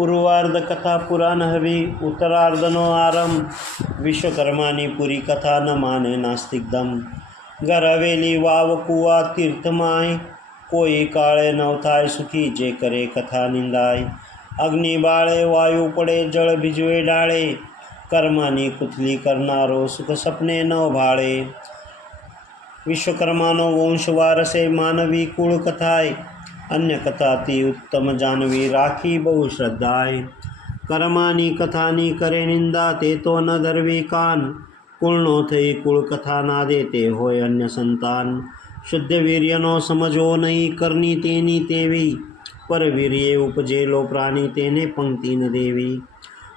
પૂર્વાર્ધ કથા પુરાણ હવી ઉત્તરાર્ધનો આરંભ વિશ્વકર્માની પૂરી કથા ન માને નાસ્તિકદમ ઘર હવેલી વાવ કુવા તીર્થમાય કોઈ કાળે નવ થાય સુખી જે કરે કથા નિંદાય અગ્નિ બાળે વાયુ પડે જળ ભીજવે ડાળે કર્માની કુથલી કરનારો સુખ સપને ન ભાળે વિશ્વકર્માનો વંશ વારસે માનવી કુળ કથાય અન્ય કથાથી ઉત્તમ જાનવી રાખી બહુ શ્રદ્ધાય કર્માની કથાની કરે નિંદા તે તો ન ધરવી કાન કુળનો થઈ કુળ કથા ના દે તે હોય અન્ય સંતાન શુદ્ધ વીર્યનો સમજવો નહીં કરની તેની તેવી પર વીર્યે ઉપજેલો પ્રાણી તેને પંક્તિ ન દેવી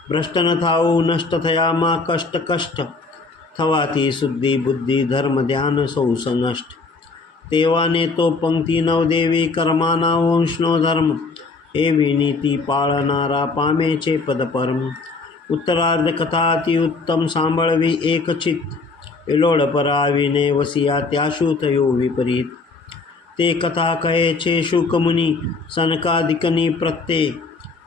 ભ્રષ્ટ ન થાવું નષ્ટ થયામાં કષ્ટ કષ્ટ થવાથી શુદ્ધિ બુદ્ધિ ધર્મ ધ્યાન સૌ સંનષ્ટ તેવાને તો પંક્તિ નવદેવી કર્માના વંશનો ધર્મ. એવી નીતિ પાળનારા પામે છે પદ પરમ ઉત્તરાર્ધ કથાથી ઉત્તમ સાંભળવી એક ચિત્ત. એલોડ પર આવીને વસિયા ત્યાં શું થયું વિપરીત. તે કથા કહે છે શુક મુનિ સનકાદિકની પ્રત્યે.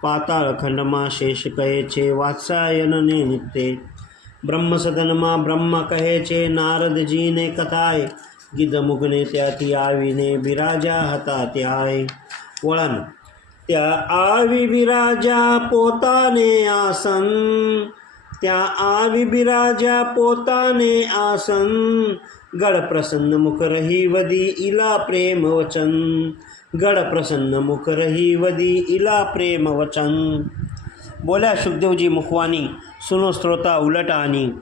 પાતાળખંડમાં શેષ કહે છે વાત્સાયનને નિત્ય. બ્રહ્મસદનમાં બ્રહ્મ કહે છે, નારદજીને કથાએ ગીધમુખને ત્યાંથી આવીને બિરાજા હતા ત્યાં વળન ત્યાં આવી બિરાજા પોતાને આસન. ત્યાં આવી બિરાજા પોતાને આસન. ગળ પ્રસન્ન મુખ રહી વધી ઈલા પ્રેમ વચન. ગળ પ્રસન્ન મુખ રહી વધી ઈલા પ્રેમ વચન. બોલ્યા સુખદેવજી મુખવાની, સુનો સ્ત્રોતા ઉલટાની.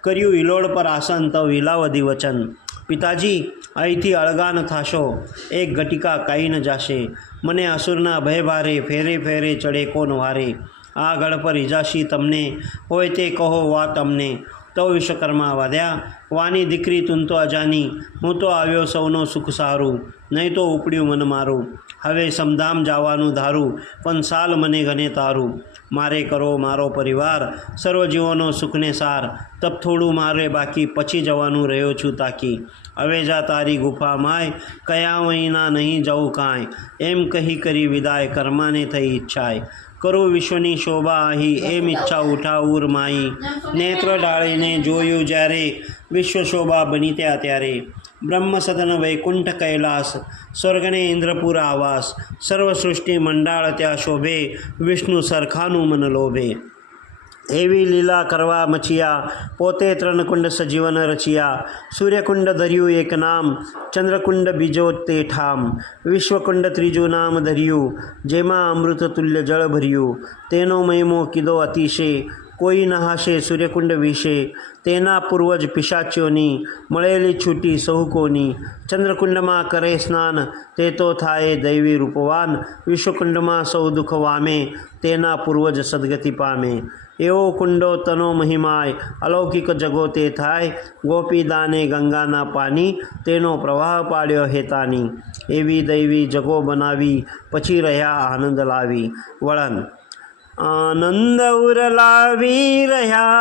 કર્યું ઇલોડ પર આસન તવ હિલાવધી વચન. પિતાજી, અહીંથી અળગાન થાશો. એક ઘટિકા કાઈ ન જાશે. મને અસુરના ભય ભારે ફેરે ફેરે ચડે કોન વારે? આ ગળ પર ઇજાશી તમને? હોય તે કહો વા તમને તો વિશ્વકર્મા વધ્યા. વાની દીકરી, તું તો અજાની હું તો આવ્યો સૌનો સુખ સારું. નહીં તો ઉપડ્યું મન મારું. હવે સમધામ જવાનું ધારું, પણ સાલ મને ગને તારું. મારે કરો મારો પરિવાર. સર્વજીવોનો સુખને સાર. તપ થોડું મારે બાકી, પછી જવાનું રહ્યો છું તાકી. હવે જા તારી ગુફા માય. કયા વહીના નહીં જવું કાંઈ. એમ કહી કરી વિદાય કર્માને થઈ ઈચ્છાય. કરું વિશ્વની શોભા આહી એમ ઈચ્છા ઉઠાવૂર માઈ. નેત્ર ડાળીને જોયું જ્યારે વિશ્વ શોભા બની ત્યાં ત્યારે બ્રહ્મસદન વૈકુંઠ કૈલાસ, સ્વર્ગને ઇન્દ્રપુર આવાસ, સર્વસૃષ્ટિ મંડાળ ત્યાં શોભે, વિષ્ણુ સરખાનું મન લોભે. એવી લીલા કરવા મચિયા, પોતે ત્રણકુંડ સજીવન રચિયા, સૂર્યકુંડ ધર્યું એક નામ, ચંદ્રકુંડ બીજો તે ઠામ, વિશ્વકુંડ ત્રીજું નામ ધર્યું જેમાં અમૃત તુલ્ય જળ ભર્યું. તેનો મહિમો કીધો અતિશય કોઈ નહાશે સૂર્યકુંડ વિશે, તેના પૂર્વજ પિશાચીઓની મળેલી છૂટી સહુકોની ચંદ્રકુંડમાં કરે સ્નાન, તે તો થાય દૈવી રૂપવાન, વિશ્વકુંડમાં સૌ દુઃખ વામે, તેના પૂર્વજ સદગતિ પામે. એવો કુંડો તનો મહિમાય, અલૌકિક જગો તે થાય, ગોપીદાને ગંગાના પાણી તેનો પ્રવાહ પાડ્યો હેતાની. એવી દૈવી જગો બનાવી, પછી રહ્યા આનંદ લાવી. વળન આનંદ ઉરલાવી રહ્યા